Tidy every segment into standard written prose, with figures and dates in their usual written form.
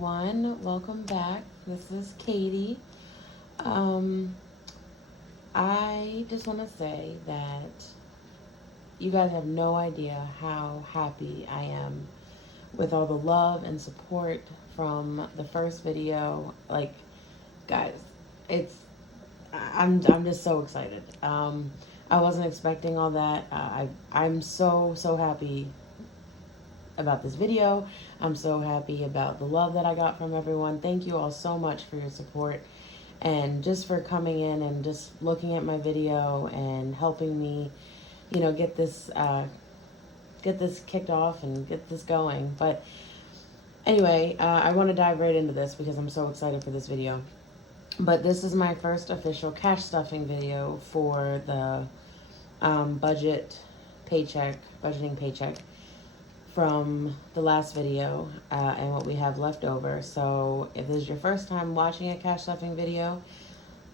everyone, welcome back. This is Katie. I just want to say that you guys have no idea how happy I am with all the love and support from the first video. Like, guys, I'm just so excited. I wasn't expecting all that. I'm so happy about this video. I'm so happy about the love that I got from everyone. Thank you all so much for your support and just for coming in and just looking at my video and helping me, get this kicked off and get this going. But anyway, I want to dive right into this because I'm so excited for this video. But this is my first official cash stuffing video for the budgeting paycheck from the last video and what we have left over. So if this is your first time watching a cash stuffing video,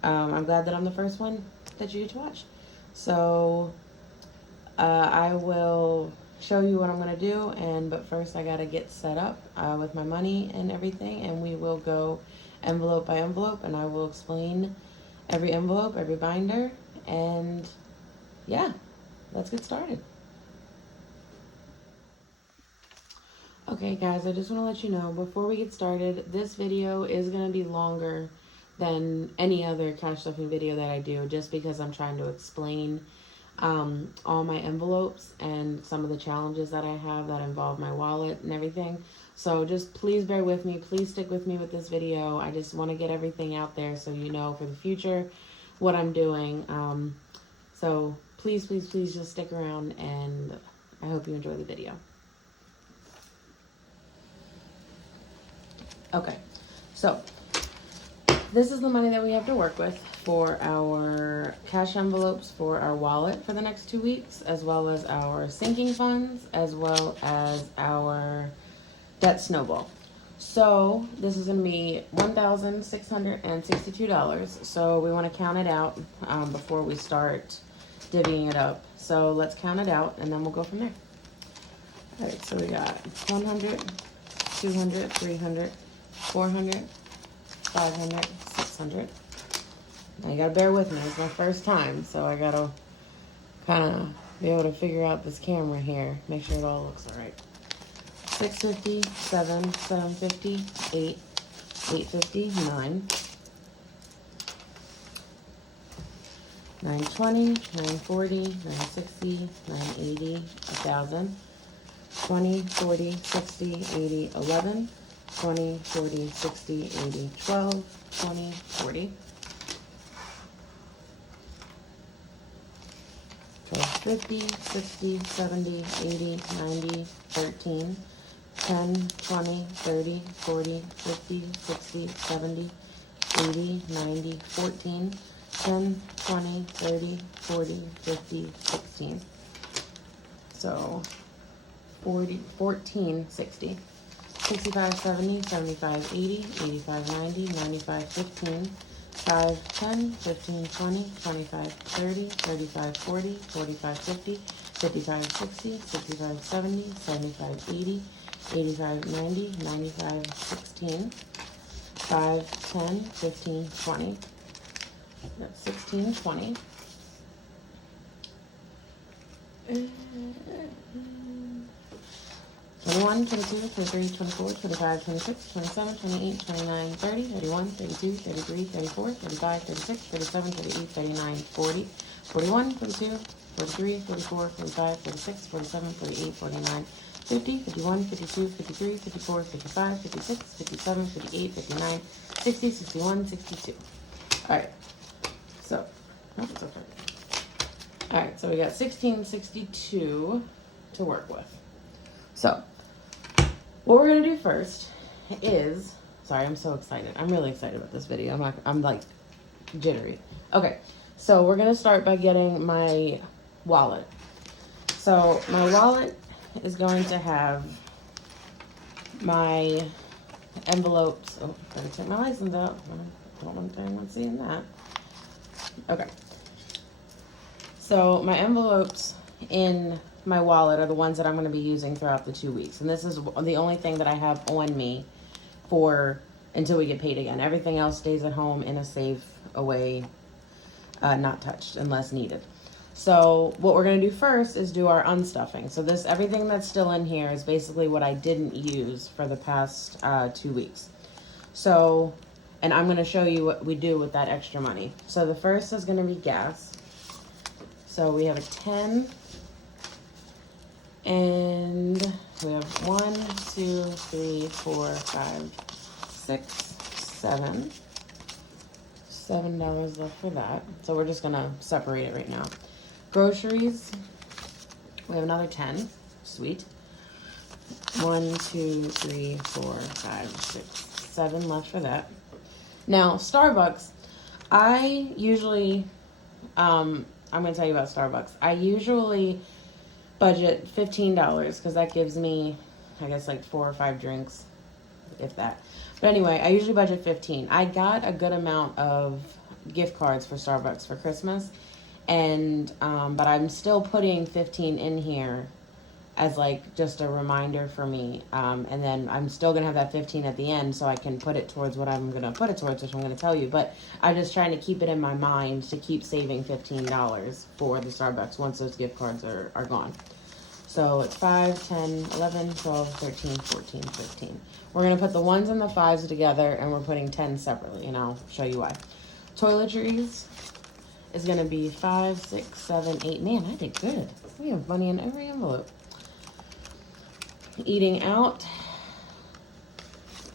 I'm glad that I'm the first one that you get to watch. So I will show you what I'm going to do, but first I got to get set up with my money and everything, and we will go envelope by envelope, and I will explain every envelope, every binder, and yeah, let's get started. Okay guys, I just want to let you know before we get started, this video is going to be longer than any other cash stuffing video that I do, just because I'm trying to explain all my envelopes and some of the challenges that I have that involve my wallet and everything. So just please bear with me. Please stick with me with this video. I just want to get everything out there so you know for the future what I'm doing. So please just stick around, and I hope you enjoy the video. Okay, so this is the money that we have to work with for our cash envelopes for our wallet for the next 2 weeks, as well as our sinking funds, as well as our debt snowball. So this is going to be $1,662. So we want to count it out before we start divvying it up. So let's count it out, and then we'll go from there. All right, so we got 100, 200, 300, 400, 500, 600. Now you gotta bear with me. It's my first time, so I gotta kind of be able to figure out this camera here. Make sure it all looks all right. 650, 7, 750, 8, 850, 9, 920, 940, 960, 980, 1,000, 20, 40, 60, 80, 11. 20, 40, 60, 80, 12, 20, 40. 12, 50, 60, 70, 80, 90, 13, 10, 20, 30, 40, 50, 60, 70, 80, 90, 14, 10, 20, 30, 40, 50, 16. So 40, 14, 60. 65, 70, 75, 80, 85, 90, 95, 15, 5, 10, 15, 20, 25, 30, 35, 40, 45, 50, 55, 60, 65, 70, 75, 80, 85, 90, 95, 16, 5, 10, 15, 20. That's 16, 20. 21, 22, 23, 24, 25, 26, 27, 28, 29, 30, 31, 32, 33, 34, 35, 36, 37, 38, 39, 40, 41, 42, 43, 44, 45, 46, 47, 48, 49, 50, 51, 52, 53, 54, 55, 56, 57, 58, 59, 60, 61, 62. All right, so, oh, it's okay. All right, so we got 1662 to work with. So, what we're going to do first is, sorry, I'm so excited. I'm really excited about this video. I'm like jittery. Okay, so we're going to start by getting my wallet. So my wallet is going to have my envelopes. Oh, gotta take my license out. I don't want anyone seeing that. Okay. So my envelopes in my wallet are the ones that I'm going to be using throughout the 2 weeks. And this is the only thing that I have on me for until we get paid again. Everything else stays at home in a safe, away, not touched unless needed. So what we're going to do first is do our unstuffing. So this, everything that's still in here is basically what I didn't use for the past 2 weeks. So, and I'm going to show you what we do with that extra money. So the first is going to be gas. So we have a 10, and we have 1, 2, 3, 4, 5, 6, 7. $7 left for that. So we're just gonna separate it right now. Groceries, we have another 10. Sweet. 1, 2, 3, 4, 5, 6, 7 left for that. Now, Starbucks, I usually, I'm gonna tell you about Starbucks. I usually budget $15 because that gives me, I guess, like 4 or 5 drinks, if that. But anyway, I usually budget $15. I got a good amount of gift cards for Starbucks for Christmas, and but I'm still putting $15 in here as like just a reminder for me. And then I'm still gonna have that $15 at the end, so I can put it towards what I'm gonna put it towards, which I'm gonna tell you. But I'm just trying to keep it in my mind to keep saving $15 for the Starbucks once those gift cards are gone. So it's 5, 10, 11, 12, 13, 14, 15. We're going to put the 1s and the 5s together, and we're putting 10 separately, and I'll show you why. Toiletries is going to be 5, 6, 7, 8. Man, I did good. We have money in every envelope. Eating out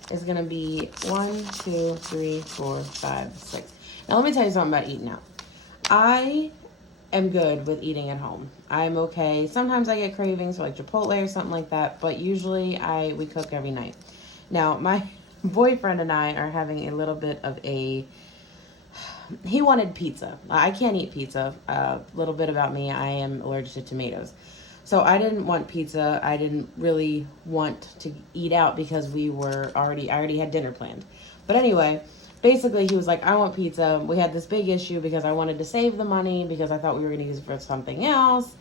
is going to be 1, 2, 3, 4, 5, 6. Now, let me tell you something about eating out. I am good with eating at home. I'm okay. Sometimes I get cravings for like Chipotle or something like that, but usually we cook every night. Now, my boyfriend and I are having a little bit of he wanted pizza. I can't eat pizza. A little bit about me, I am allergic to tomatoes. So I didn't want pizza. I didn't really want to eat out because I already had dinner planned. But anyway, basically, he was like, I want pizza. We had this big issue because I wanted to save the money because I thought we were going to use it for something else.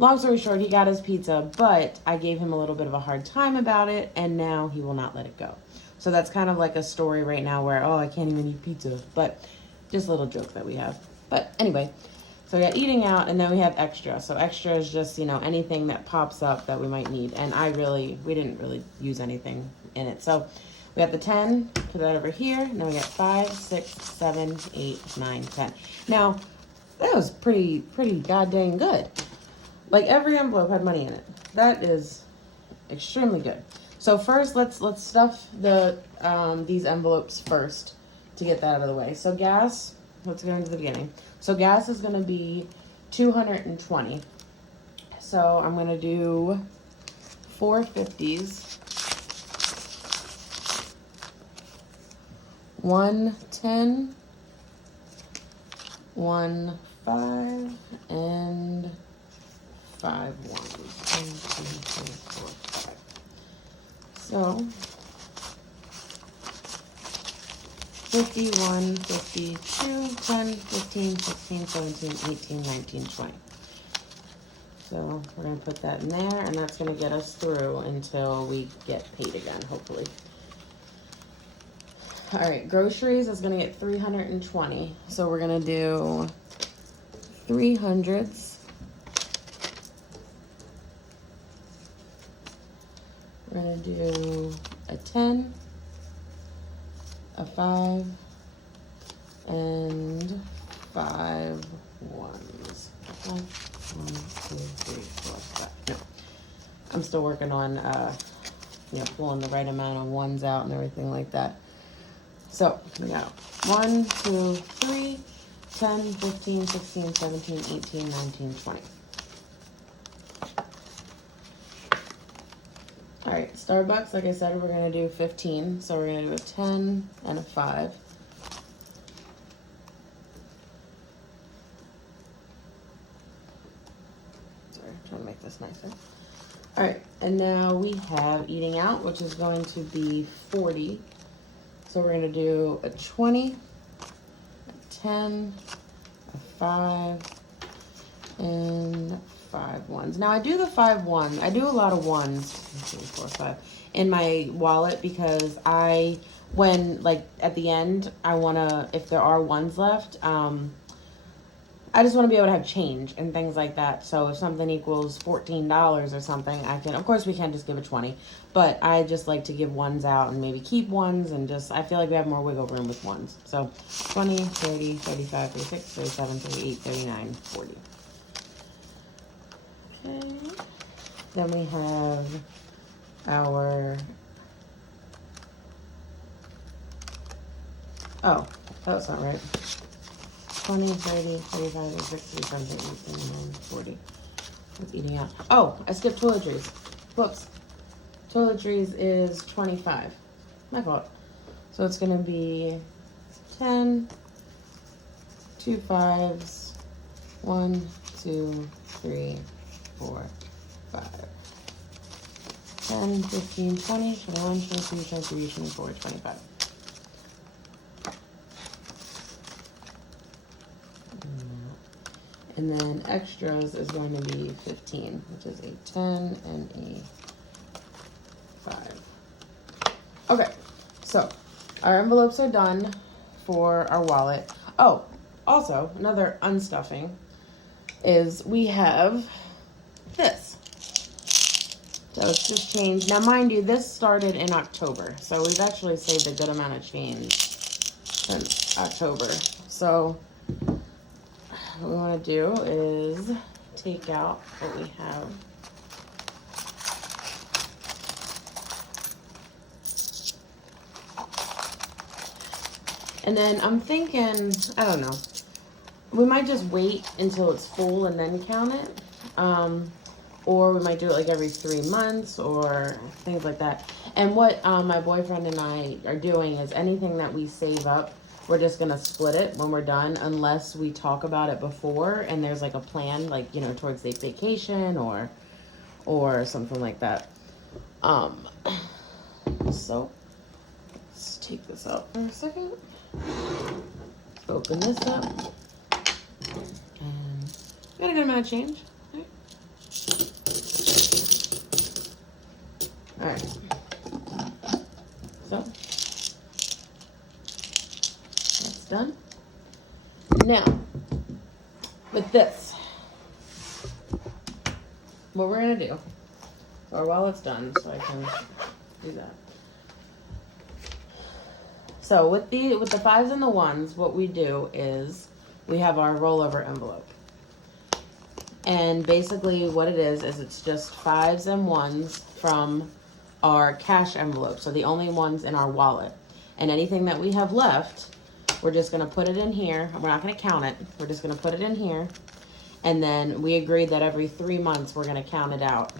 Long story short, he got his pizza, but I gave him a little bit of a hard time about it, and now he will not let it go. So that's kind of like a story right now where, oh, I can't even eat pizza. But just a little joke that we have. But anyway, so we got eating out, and then we have extra. So extra is just, anything that pops up that we might need. And we didn't really use anything in it. So we got the 10, put that over here, and then we got 5, 6, 7, 8, 9, 10. Now, that was pretty goddamn good. Like, every envelope had money in it. That is extremely good. So first, let's stuff these envelopes first to get that out of the way. So gas, let's go into the beginning. So gas is going to be $220. So I'm going to do 4 50s. 1 10, 1 5, and 5 1s. 1, 2, 3, 4, 5. So 51, 52, 10, 15, 16, 17, 18, 19, 20. So we're going to put that in there, and that's going to get us through until we get paid again, hopefully. All right, groceries is going to get 320. So we're going to do 300s. We're going to do a 10, a 5, and 5 1s. 1, 2, 3, 4, 5. No, I'm still working on, pulling the right amount of 1s out and everything like that. So we got 1, 2, 3, 10, 15, 16, 17, 18, 19, 20. All right, Starbucks, like I said, we're going to do 15. So we're going to do a 10 and a 5. Sorry, I'm trying to make this nicer. All right, and now we have eating out, which is going to be 40. So we're going to do a 20, a 10, a 5, and 5 ones. Now I do the 5 ones. I do a lot of ones. 1, 2, 4, 5 in my wallet because when like at the end, I wanna, if there are ones left, I just want to be able to have change and things like that. So if something equals $14 or something, I can, of course we can't just give it 20, but I just like to give ones out and maybe keep ones, and just, I feel like we have more wiggle room with ones. So 20, 30, 35, 36, 37, 38, 39, 40. Okay. Then we have our, oh, that's not right. 20, 30, 35, 36, 37, 38, 39, 40. It's eating out. Oh, I skipped toiletries. Whoops. Toiletries is 25. My fault. So it's going to be 10, 2 5s, 1, 2, 3, 4, 5. 10, 15, 20, 21, 22, 23, 24, 25. And then extras is going to be 15, which is a 10 and a 5. Okay, so our envelopes are done for our wallet. Oh, also, another unstuffing is we have this. So it's just changed. Now, mind you, this started in October, so we've actually saved a good amount of change since October. So what we want to do is take out what we have. And then I'm thinking, I don't know, we might just wait until it's full and then count it. Or we might do it like every 3 months or things like that. And what my boyfriend and I are doing is anything that we save up, we're just going to split it when we're done, unless we talk about it before and there's like a plan, like, you know, towards the vacation or something like that. So let's take this out for a second. Open this up. And got a good amount of change. All right. So that's done. Now, with this, what we're gonna do, or while it's done, so I can do that. So with the 5s and the 1s, what we do is we have our rollover envelope. And basically what it is it's just 5s and 1s from our cash envelope. So the only ones in our wallet. And anything that we have left, we're just going to put it in here. We're not going to count it. We're just going to put it in here. And then we agreed that every 3 months we're going to count it out.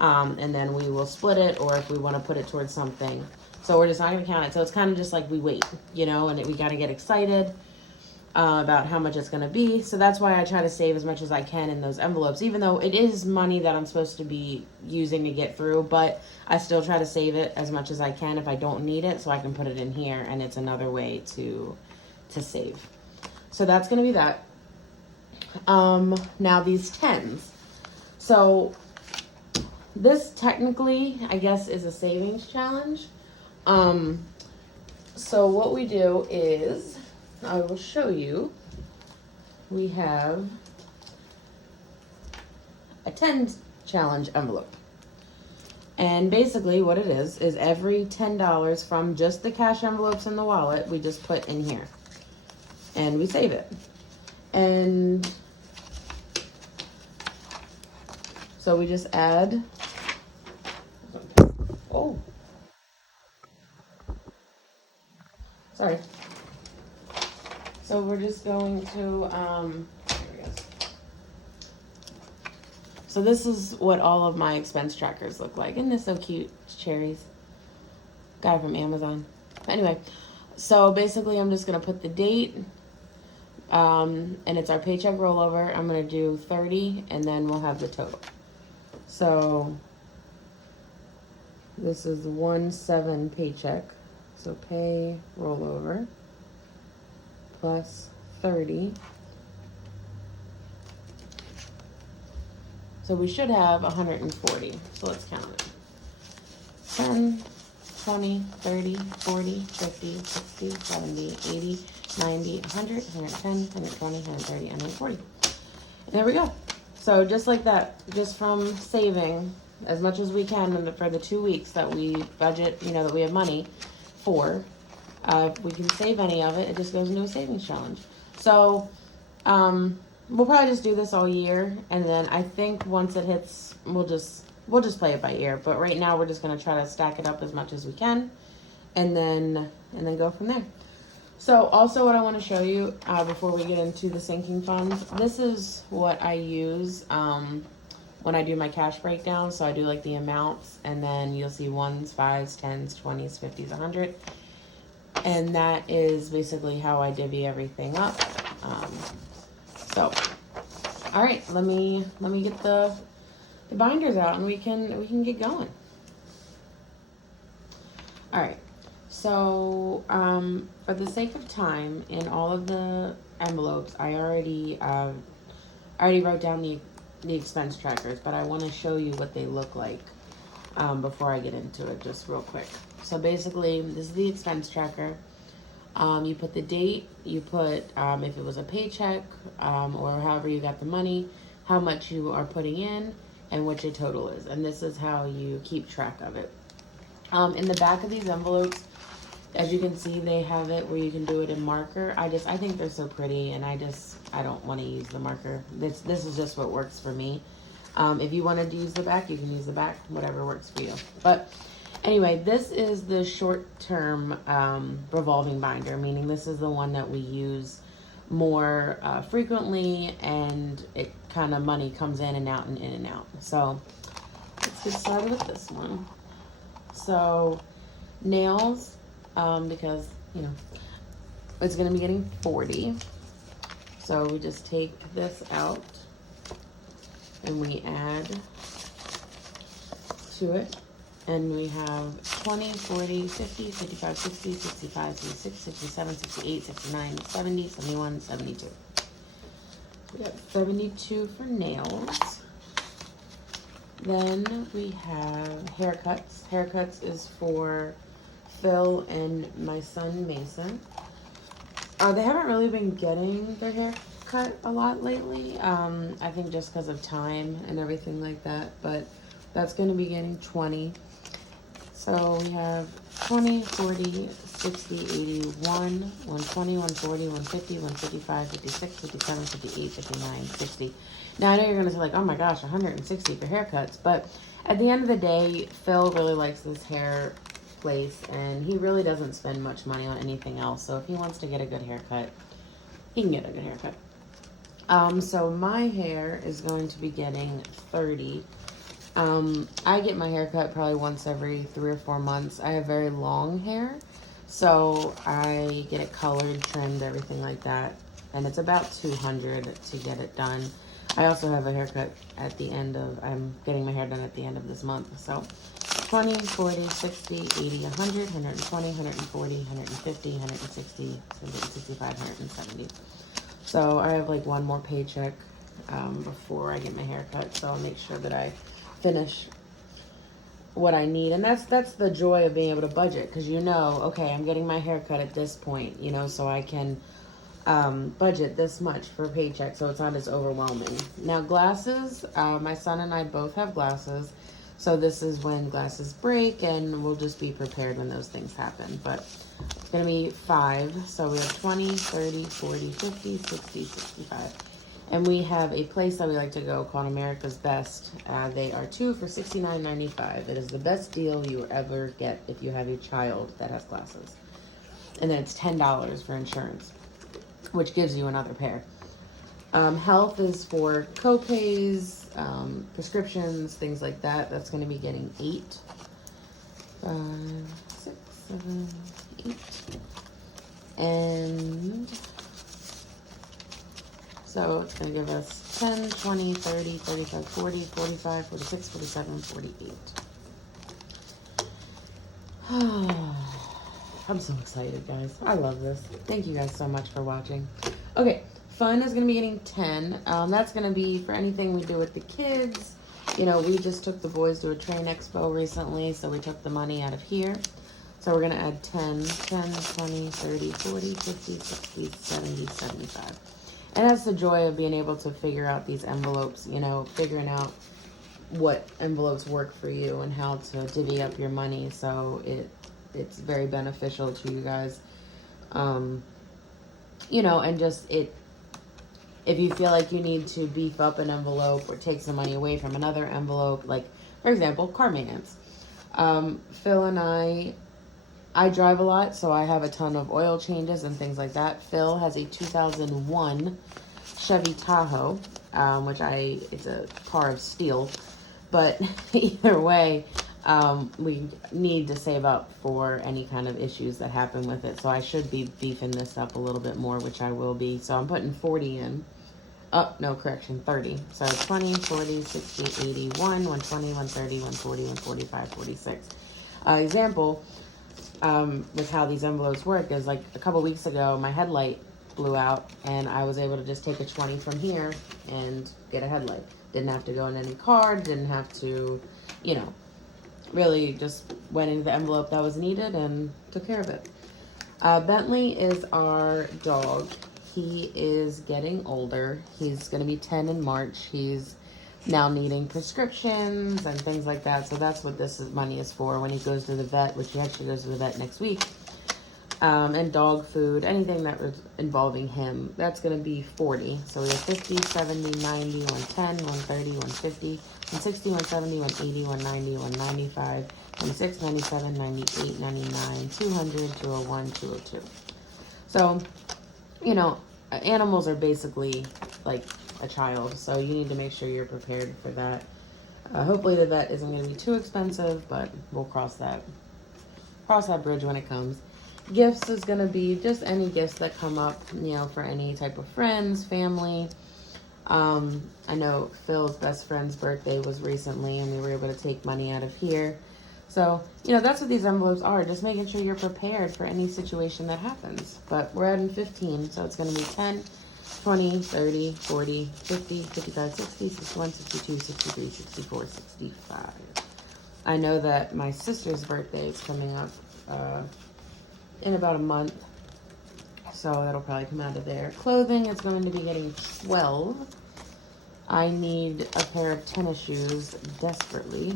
And then we will split it, or if we want to put it towards something. So we're just not going to count it. So it's kind of just like we wait, you know, and we got to get excited about how much it's going to be. So that's why I try to save as much as I can in those envelopes, even though it is money that I'm supposed to be using to get through, but I still try to save it as much as I can if I don't need it, so I can put it in here, and it's another way to save. So that's going to be that. Now these 10s. So this technically, I guess, is a savings challenge. So what we do is, I will show you, we have a 10 challenge envelope. And basically what it is every $10 from just the cash envelopes in the wallet, we just put in here. And we save it. And so we just add, oh, sorry. So we're just going to, there we go. So this is what all of my expense trackers look like. Isn't this so cute? It's cherries. Got it from Amazon. But anyway, so basically I'm just going to put the date, and it's our paycheck rollover. I'm going to do 30, and then we'll have the total. So this is 1/7 paycheck. So pay rollover plus 30 So we should have 140. So let's count it. 10, 20, 30, 40, 50, 60, 70, 80, 90, 100, 110, 120, 130, and 140. And there we go. So just like that, just from saving as much as we can for the 2 weeks that we budget, you know, that we have money for, if we can save any of it, it just goes into a savings challenge. So we'll probably just do this all year, and then I think once it hits, we'll just play it by ear. But right now we're just gonna try to stack it up as much as we can, and then go from there. So also what I want to show you before we get into the sinking funds, this is what I use when I do my cash breakdown. So I do like the amounts, and then you'll see 1s, 5s, 10s, 20s, 50s, 100. And that is basically how I divvy everything up. So, all right, let me get the binders out, and we can get going. All right. So, for the sake of time, in all of the envelopes, I already wrote down the expense trackers, but I want to show you what they look like before I get into it, just real quick. So basically, this is the expense tracker. You put the date, you put if it was a paycheck or however you got the money, how much you are putting in, and what your total is. And this is how you keep track of it. In the back of these envelopes, as you can see, they have it where you can do it in marker. I think they're so pretty, and I don't want to use the marker. This is just what works for me. If you wanted to use the back, you can use the back, whatever works for you. But anyway, this is the short-term revolving binder, meaning this is the one that we use more frequently, and it kind of money comes in and out and in and out. So let's get started with this one. So nails, because, you know, it's going to be getting 40. So we just take this out and we add to it. And we have 20, 40, 50, 55, 60, 65, 66, 67, 68, 69, 70, 71, 72. We got 72 for nails. Then we have haircuts. Haircuts is for Phil and my son Mason. They haven't really been getting their hair cut a lot lately. I think just because of time and everything like that. But that's going to be getting 20. So we have 20, 40, 60, 80, 120, 140, 150, 155, 56, 57, 58, 59, 60. Now I know you're going to say like, oh my gosh, 160 for haircuts. But at the end of the day, Phil really likes this hair place, and he really doesn't spend much money on anything else. So if he wants to get a good haircut, he can get a good haircut. So my hair is going to be getting 30. I get my hair cut probably once every 3 or 4 months. I have very long hair, so I get it colored, trimmed, everything like that. And it's about 200 to get it done. I also have a haircut at the end of, I'm getting my hair done at the end of this month. So 20, 40, 60, 80, 100, 120, 140, 150, 160, 165, 170. So I have like one more paycheck before I get my hair cut. So I'll make sure that I finish what I need. And that's the joy of being able to budget, because you know, okay, I'm getting my hair cut at this point, you know, so I can budget this much for a paycheck, so it's not as overwhelming. Now glasses, my son and I both have glasses, so this is when glasses break, and we'll just be prepared when those things happen. But it's going to be 5, so we have 20, 30, 40, 50, 60, 65. And we have a place that we like to go called America's Best. They are 2 for $69.95. It is the best deal you will ever get if you have a child that has glasses. And then it's $10 for insurance, which gives you another pair. Health is for co-pays, prescriptions, things like that. That's going to be getting 8. 5, 6, 7, 8. And so it's going to give us 10, 20, 30, 35, 40, 45, 46, 47, 48. I'm so excited, guys. I love this. Thank you guys so much for watching. Okay, fun is going to be getting 10. That's going to be for anything we do with the kids. You know, we just took the boys to a train expo recently, so we took the money out of here. So we're going to add 10, 10, 20, 30, 40, 50, 60, 70, 75. And that's the joy of being able to figure out these envelopes, you know, figuring out what envelopes work for you and how to divvy up your money. So it's very beneficial to you guys. You know, and just if you feel like you need to beef up an envelope or take some money away from another envelope, like, for example, car maintenance. Phil and I drive a lot, so I have a ton of oil changes and things like that. Phil has a 2001 Chevy Tahoe, it's a car of steel. But either way, we need to save up for any kind of issues that happen with it. So I should be beefing this up a little bit more, which I will be. So I'm putting 40 in. Oh, no, correction, 30. So 20, 40, 60, 80, 120, 130, 140, 145, 46. Example, with how these envelopes work is like a couple weeks ago, my headlight blew out and I was able to just take a 20 from here and get a headlight. Didn't have to go in any card, didn't have to, you know, really just went into the envelope that was needed and took care of it. Bentley is our dog. He is getting older. He's going to be 10 in March. He's now needing prescriptions and things like that. So that's what money is for when he goes to the vet, which he actually goes to the vet next week. And dog food, anything that was involving him, that's going to be 40. So we have 50, 70, 90, 110, 130, 150, 160, 170, 180, 190, 195, 96, 97, 98, 99, 200, 201, 202. So, you know, animals are basically like a child, so you need to make sure you're prepared for that. Hopefully the vet isn't going to be too expensive, but we'll cross that bridge when it comes. Gifts is going to be just any gifts that come up, you know, for any type of friends, family. I know Phil's best friend's birthday was recently, and we were able to take money out of here. So, you know, that's what these envelopes are, just making sure you're prepared for any situation that happens. But we're adding 15, so it's going to be 10, 20, 30, 40, 50, 55, 60, 61, 62, 63, 64, 65. I know that my sister's birthday is coming up in about a month, so that'll probably come out of there. Clothing is going to be getting 12. I need a pair of tennis shoes desperately,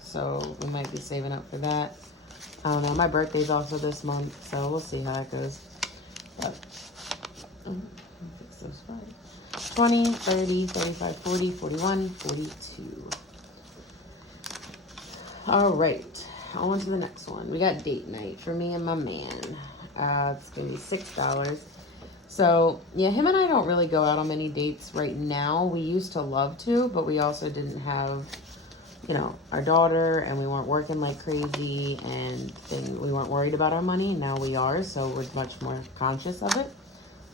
so we might be saving up for that. I don't know, my birthday's also this month, so we'll see how that goes. But, fix those 20, 30, 35, 40, 41, 42. All right, on to the next one. We got date night for me and my man. It's going to be $6. So, yeah, him and I don't really go out on many dates right now. We used to love to, but we also didn't have, you know, our daughter, and we weren't working like crazy, and we weren't worried about our money. Now we are, so we're much more conscious of it.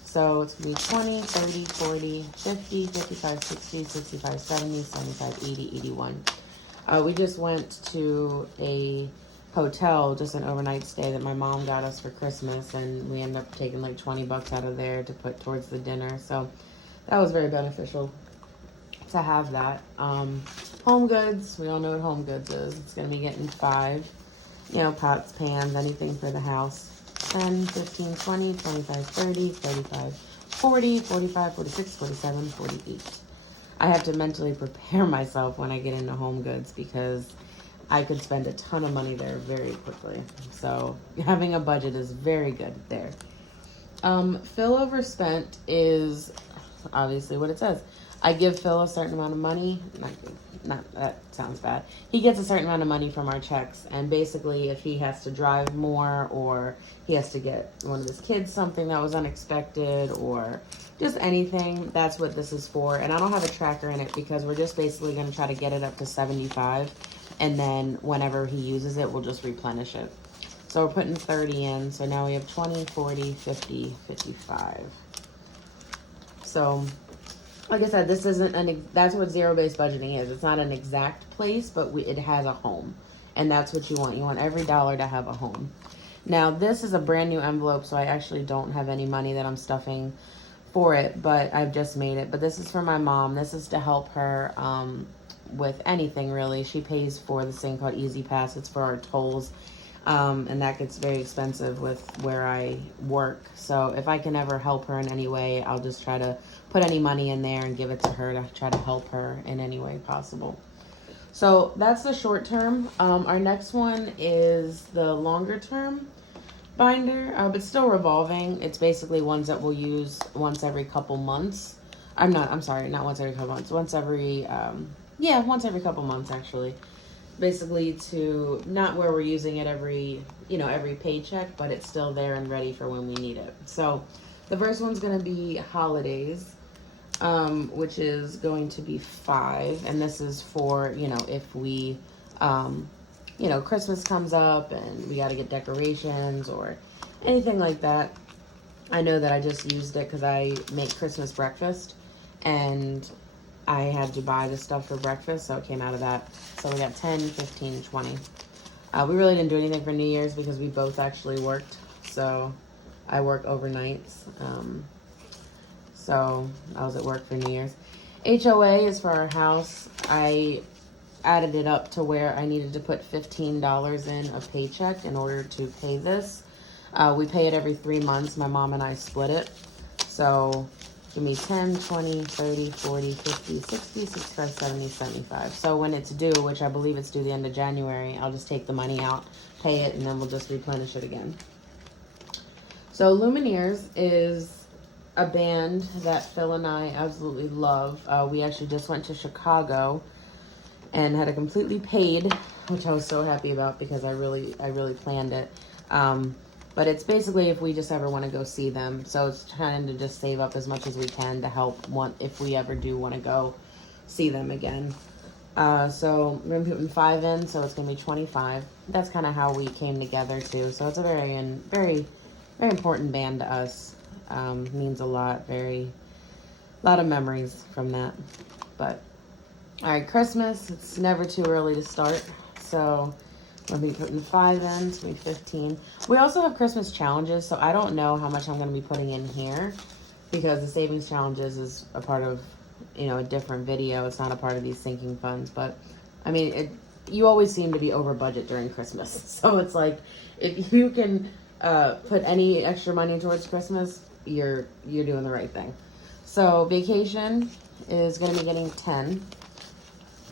So it's going to be 20, 30, 40, 50, 55, 60, 65, 70, 75, 80, 81. We just went to a hotel, just an overnight stay that my mom got us for Christmas, and we ended up taking like 20 bucks out of there to put towards the dinner. So that was very beneficial to have that. Home goods, we all know what home goods is. It's going to be getting 5, you know, pots, pans, anything for the house. 10, 15, 20, 25, 30, 35, 40, 45, 46, 47, 48. I have to mentally prepare myself when I get into home goods because I could spend a ton of money there very quickly. So having a budget is very good there. Phil overspent is obviously what it says. I give Phil a certain amount of money. Not that sounds bad. He gets a certain amount of money from our checks, and basically if he has to drive more, or he has to get one of his kids something that was unexpected, or just anything, that's what this is for. And I don't have a tracker in it because we're just basically going to try to get it up to 75, and then whenever he uses it, we'll just replenish it. So we're putting 30 in, so now we have 20, 40, 50, 55. So like I said, this isn't that's what zero-based budgeting is. It's not an exact place, but it has a home. And that's what you want. You want every dollar to have a home. Now, this is a brand new envelope, so I actually don't have any money that I'm stuffing for it, but I've just made it. But this is for my mom. This is to help her with anything really. She pays for this thing called Easy Pass. It's for our tolls. And that gets very expensive with where I work. So if I can ever help her in any way, I'll just try to put any money in there and give it to her to try to help her in any way possible. So that's the short term. Our next one is the longer term binder, but still revolving. It's basically ones that we'll use once every couple months. I'm sorry, not once every couple months. Once every couple months actually. Basically to not where we're using it every paycheck, but it's still there and ready for when we need it. So the first one's going to be holidays, which is going to be 5, and this is for, if we, Christmas comes up and we got to get decorations or anything like that. I know that I just used it because I make Christmas breakfast, and I had to buy the stuff for breakfast, so it came out of that. So we got 10, 15, 20. We really didn't do anything for New Year's because we both actually worked. So I work overnights. So I was at work for New Year's. HOA is for our house. I added it up to where I needed to put $15 in a paycheck in order to pay this. We pay it every 3 months. My mom and I split it. So give me 10, 20, 30, 40, 50, 60, 65, 70, 75. So when it's due, which I believe it's due the end of January, I'll just take the money out, pay it, and then we'll just replenish it again. So Lumineers is a band that Phil and I absolutely love. We actually just went to Chicago and had it completely paid, which I was so happy about because I really planned it. But it's basically if we just ever want to go see them. So it's trying to just save up as much as we can to help if we ever do want to go see them again. So we're going to be putting 5 in, so it's going to be 25. That's kind of how we came together too. So it's a very, very important band to us. Means a lot. A lot of memories from that. But all right, Christmas. It's never too early to start. So we'll be putting 5 in, so maybe 15. We also have Christmas challenges, so I don't know how much I'm going to be putting in here because the savings challenges is a part of, a different video. It's not a part of these sinking funds, but I mean, you always seem to be over budget during Christmas. So it's like, if you can put any extra money towards Christmas, you're doing the right thing. So vacation is going to be getting 10.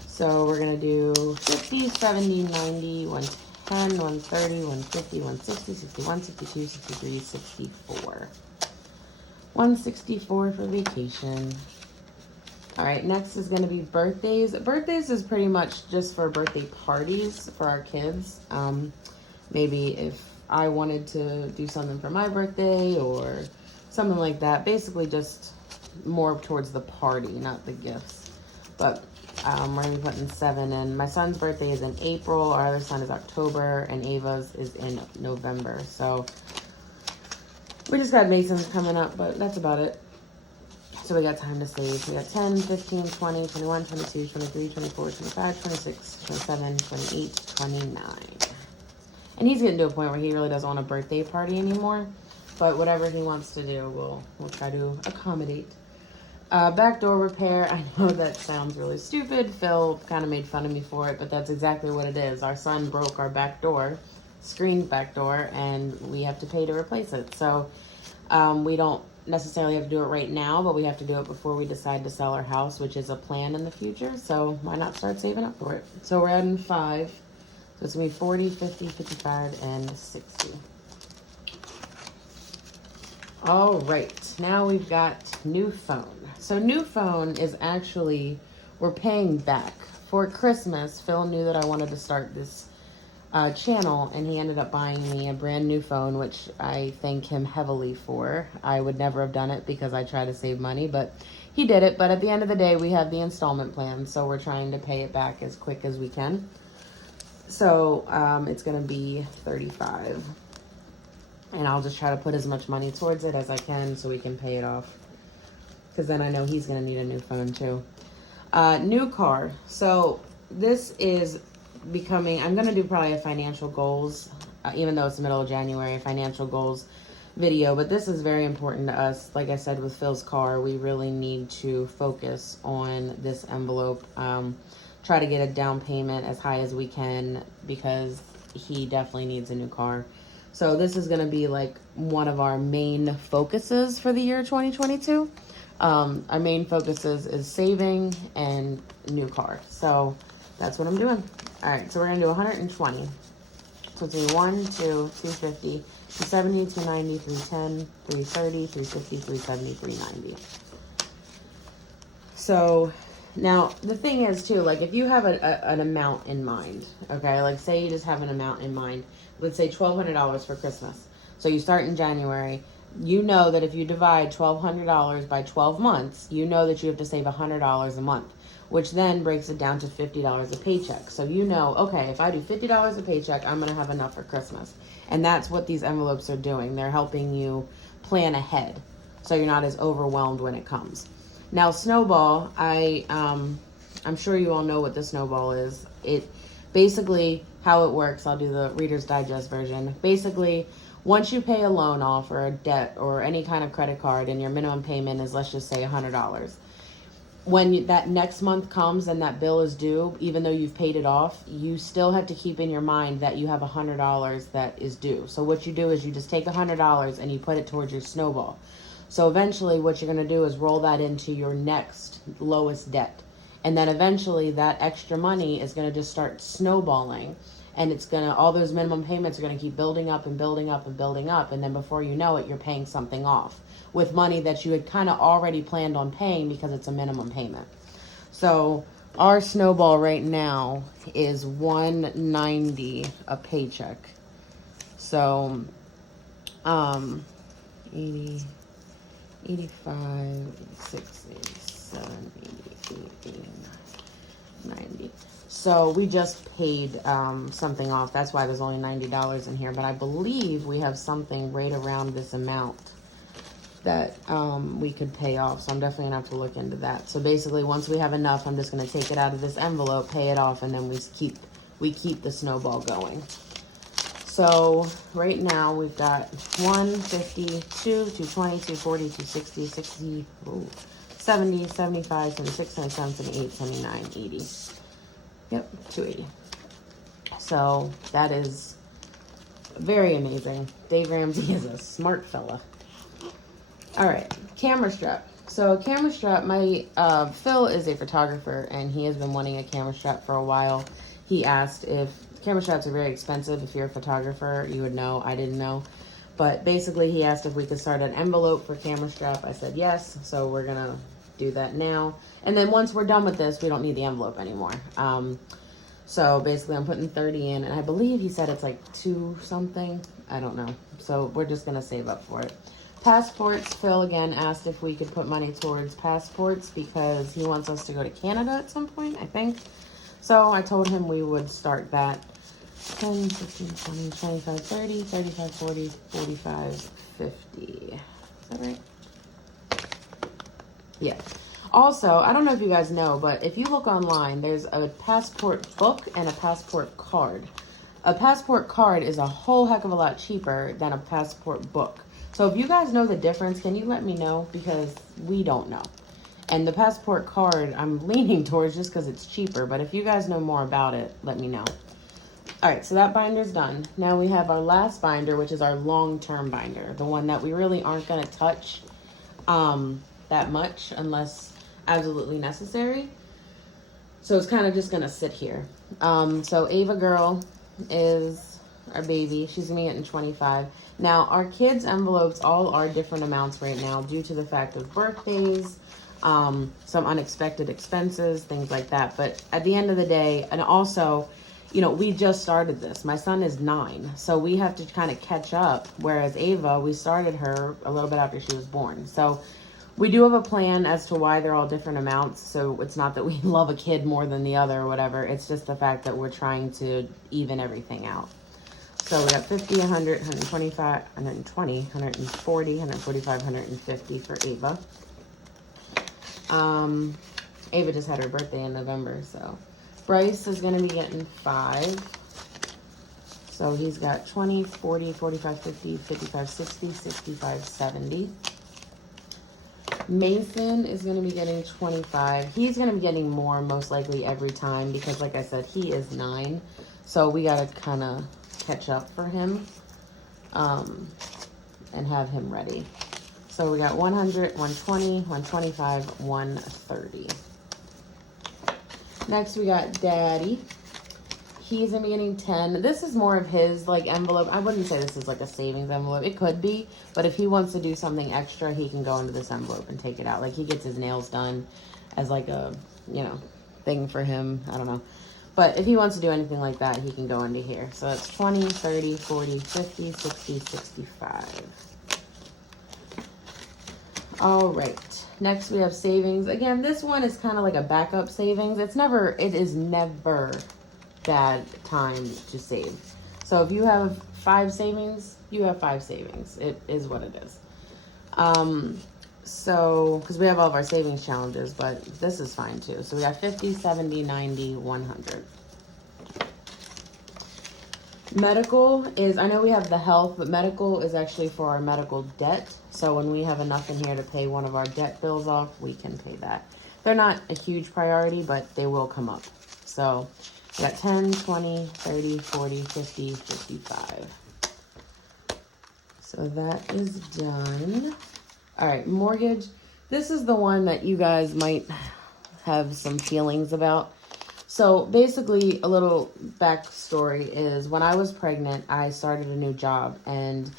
So we're going to do 50, 70, 90, 110, 130, 150, 160, 61, 62, 63, 64. 164 for vacation. All right, next is going to be birthdays. Birthdays is pretty much just for birthday parties for our kids. Maybe if I wanted to do something for my birthday or something like that. Basically just more towards the party, not the gifts. But we're going to be putting 7 in. My son's birthday is in April. Our other son is October. And Ava's is in November. So we just got Mason's coming up, but that's about it. So we got time to save. We got 10, 15, 20, 21, 22, 23, 24, 25, 26, 27, 28, 29. And he's getting to a point where he really doesn't want a birthday party anymore. But whatever he wants to do, we'll try to accommodate. Backdoor repair. I know that sounds really stupid. Phil kind of made fun of me for it, but that's exactly what it is. Our son broke our back door, screened back door, and we have to pay to replace it. So we don't necessarily have to do it right now, but we have to do it before we decide to sell our house, which is a plan in the future. So why not start saving up for it? So we're adding 5. So it's going to be 40, 50, 55, and 60. All right, now we've got new phone. So new phone is actually, we're paying back. For Christmas, Phil knew that I wanted to start this channel, and he ended up buying me a brand new phone, which I thank him heavily for. I would never have done it because I try to save money, but he did it. But at the end of the day, we have the installment plan, so we're trying to pay it back as quick as we can. So it's going to be 35. And I'll just try to put as much money towards it as I can so we can pay it off. Because then I know he's going to need a new phone too. New car. So this is becoming, I'm going to do probably a financial goals, even though it's the middle of January, a financial goals video. But this is very important to us. Like I said, with Phil's car, we really need to focus on this envelope. try to get a down payment as high as we can because he definitely needs a new car. So this is going to be like one of our main focuses for the year 2022. Our main focuses is saving and new car. So that's what I'm doing. All right, so we're going to do 120. So it's a 1, 2, 250, 270, 290, 310, 330, 350, 370, 390. So now the thing is too, like if you have an amount in mind, okay, like say you just have an amount in mind, let's say $1,200 for Christmas. So you start in January. You know that if you divide $1,200 by 12 months, you know that you have to save $100 a month, which then breaks it down to $50 a paycheck. So you know, okay, if I do $50 a paycheck, I'm going to have enough for Christmas. And that's what these envelopes are doing. They're helping you plan ahead so you're not as overwhelmed when it comes. Now, Snowball, I'm sure you all know what the Snowball is. It basically, how it works, I'll do the Reader's Digest version. Basically, once you pay a loan off or a debt or any kind of credit card and your minimum payment is, let's just say, $100, when that next month comes and that bill is due, even though you've paid it off, you still have to keep in your mind that you have $100 that is due. So what you do is you just take $100 and you put it towards your Snowball. So eventually what you're going to do is roll that into your next lowest debt. And then eventually that extra money is going to just start snowballing. And it's going to, all those minimum payments are going to keep building up and building up and building up. And then before you know it, you're paying something off with money that you had kind of already planned on paying because it's a minimum payment. So our Snowball right now is $190 a paycheck. So 80, 85, 86, 87, 88, 89, 90. So we just paid something off. That's why there's only $90 in here. But I believe we have something right around this amount that we could pay off. So I'm definitely going to have to look into that. So basically, once we have enough, I'm just going to take it out of this envelope, pay it off, and then we keep the Snowball going. So right now we've got 150, 220, 240, 260, 60, 70, 75, 76, 77, 78, 79, 80. Yep, 280. So that is very amazing. Dave Ramsey is a smart fella. All right, camera strap. So camera strap, my Phil is a photographer and he has been wanting a camera strap for a while. He asked if camera straps are very expensive. If you're a photographer, you would know. I didn't know. But basically, he asked if we could start an envelope for camera strap. I said yes. So we're going to do that now. And then once we're done with this, we don't need the envelope anymore. So basically, I'm putting 30 in. And I believe he said it's like 2 something. I don't know. So we're just going to save up for it. Passports. Phil again asked if we could put money towards passports because he wants us to go to Canada at some point, I think. So I told him we would start that 10, 15, 20, 25, 30, 35, 40, 45, 50. Is that right? Yeah. Also, I don't know if you guys know, but if you look online, there's a passport book and a passport card. A passport card is a whole heck of a lot cheaper than a passport book. So if you guys know the difference, can you let me know? Because we don't know. And the passport card, I'm leaning towards just because it's cheaper. But if you guys know more about it, let me know. All right, so that binder's done. Now we have our last binder, which is our long-term binder. The one that we really aren't going to touch that much unless absolutely necessary. So it's kind of just going to sit here. So Ava Girl is our baby. She's going to be getting 25. Now, our kids' envelopes all are different amounts right now due to the fact of birthdays, some unexpected expenses, things like that. But at the end of the day, and also, you know, we just started this. My son is 9, so we have to kind of catch up. Whereas Ava, we started her a little bit after she was born. So we do have a plan as to why they're all different amounts. So it's not that we love a kid more than the other or whatever. It's just the fact that we're trying to even everything out. So we got 50, 100, 125, 120, 140, 145, 150 for Ava. Ava just had her birthday in November, so Bryce is going to be getting 5. So he's got 20, 40, 45, 50, 55, 60, 65, 70. Mason is going to be getting 25. He's going to be getting more most likely every time because, like I said, he is 9. So we got to kind of catch up for him and have him ready. So we got 100, 120, 125, 130. Next we got Daddy. He's gonna be getting 10. This is more of his like envelope. I wouldn't say this is like a savings envelope. It could be, but if he wants to do something extra, he can go into this envelope and take it out. Like he gets his nails done as like a, you know, thing for him. I don't know. But if he wants to do anything like that, he can go into here. So that's 20, 30, 40, 50, 60, 65. All right. Next we have savings. Again, this one is kind of like a backup savings. It is never bad time to save. So if you have 5 savings, you have 5 savings. It is what it is. So, because we have all of our savings challenges, but this is fine too. So we got 50, 70, 90, 100. Medical is, I know we have the health, but medical is actually for our medical debt. So when we have enough in here to pay one of our debt bills off, we can pay that. They're not a huge priority, but they will come up. So we got 10, 20, 30, 40, 50, 55. So that is done. All right, mortgage. This is the one that you guys might have some feelings about. So basically, a little backstory is when I was pregnant, I started a new job. And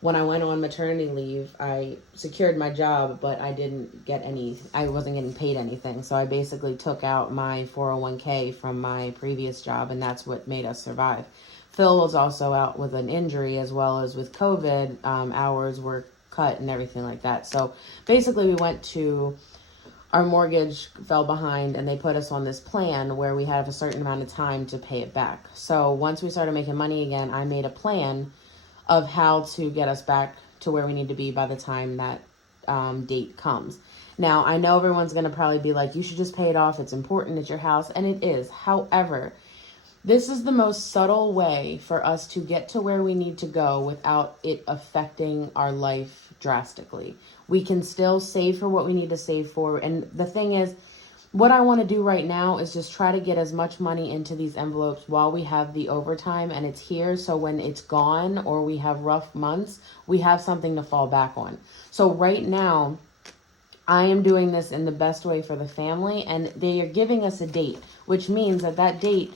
when I went on maternity leave, I secured my job, but I wasn't getting paid anything. So I basically took out my 401k from my previous job, and that's what made us survive. Phil was also out with an injury as well as with COVID. Hours were cut and everything like that. So basically, we went to... Our mortgage fell behind and they put us on this plan where we have a certain amount of time to pay it back. So once we started making money again, I made a plan of how to get us back to where we need to be by the time that date comes. Now, I know everyone's going to probably be like, you should just pay it off. It's important. It's your house. And it is. However, this is the most subtle way for us to get to where we need to go without it affecting our life drastically. We can still save for what we need to save for. And the thing is, what I want to do right now is just try to get as much money into these envelopes while we have the overtime and it's here. So when it's gone or we have rough months, we have something to fall back on. So right now, I am doing this in the best way for the family, and they are giving us a date, which means that date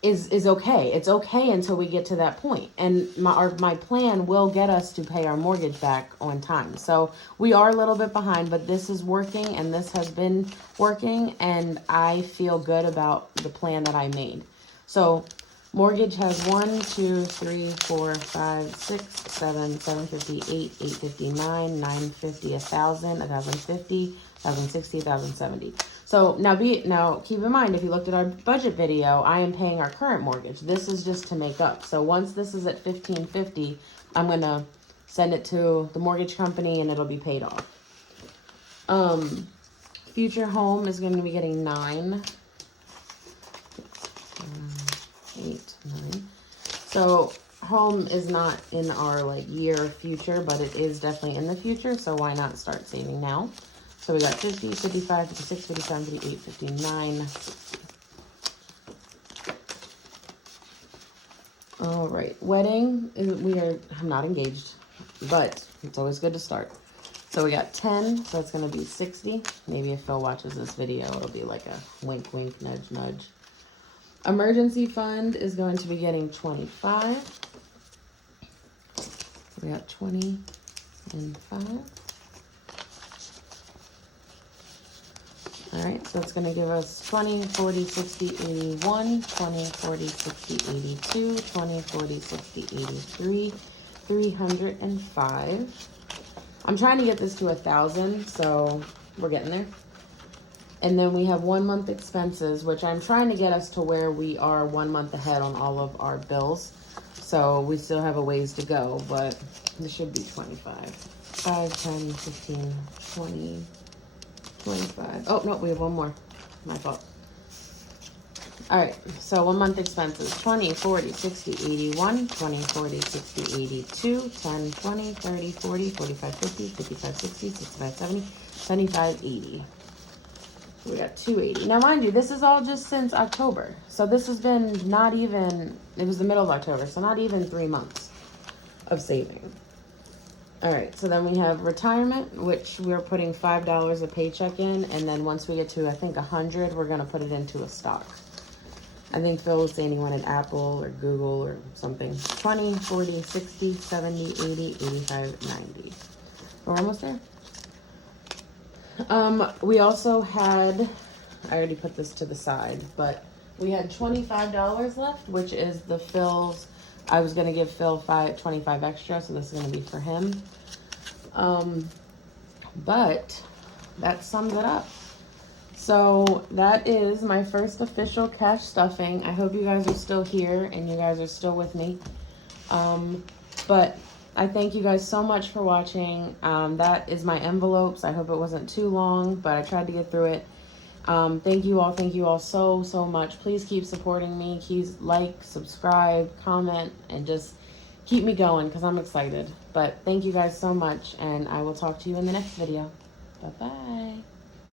is okay. It's okay until we get to that point. And my plan will get us to pay our mortgage back on time. So we are a little bit behind, but this is working and this has been working, and I feel good about the plan that I made. So mortgage has 1, 2, 3, 4, 5, 6, 7, 750, 859, 950, 1,000, 1,050, 1,060, 1,070. So now keep in mind, if you looked at our budget video, I am paying our current mortgage. This is just to make up. So once this is at $1,550, I'm going to send it to the mortgage company and it'll be paid off. Future home is going to be getting 9. 8, 9. So home is not in our year future, but it is definitely in the future. So why not start saving now? So we got 50, 55, 56, 57, 58, 59. All right, wedding. I'm not engaged, but it's always good to start. So we got 10, so it's going to be 60. Maybe if Phil watches this video, it'll be like a wink, wink, nudge, nudge. Emergency fund is going to be getting 25. We got 20 and 5. All right, so it's going to give us 20, 40, 60, 81, 20, 40, 60, 82, 20, 40, 60, 83, 305. I'm trying to get this to 1,000, so we're getting there. And then we have 1 month expenses, which I'm trying to get us to where we are 1 month ahead on all of our bills. So we still have a ways to go, but this should be 25. 5, 10, 15, 20, 25. Oh, no, we have one more. My fault. All right, so 1 month expenses, 20, 40, 60, 81, 20, 40, 60, 82, 10, 20, 30, 40, 45, 50, 55, 60, 65, 70, 75, 80. We got 280. Now, mind you, this is all just since October. So this has been not even, it was the middle of October, so not even 3 months of saving. All right, so then we have retirement, which we're putting $5 a paycheck in, and then once we get to, I think, 100, we're going to put it into a stock. I think Phil was saying he wanted Apple or Google or something. 20, 40, 60, 70, 80, 85, 90. We're almost there. We also had, I already put this to the side, but we had $25 left, which is the Phil's. I was going to give Phil 25 extra, so this is going to be for him. But that sums it up. So that is my first official cash stuffing. I hope you guys are still here and you guys are still with me. But I thank you guys so much for watching. That is my envelopes. I hope it wasn't too long, but I tried to get through it. Thank you all so much. Please keep supporting me. Please like, subscribe, comment, and just keep me going because I'm excited. But thank you guys so much, and I will talk to you in the next video. Bye-bye.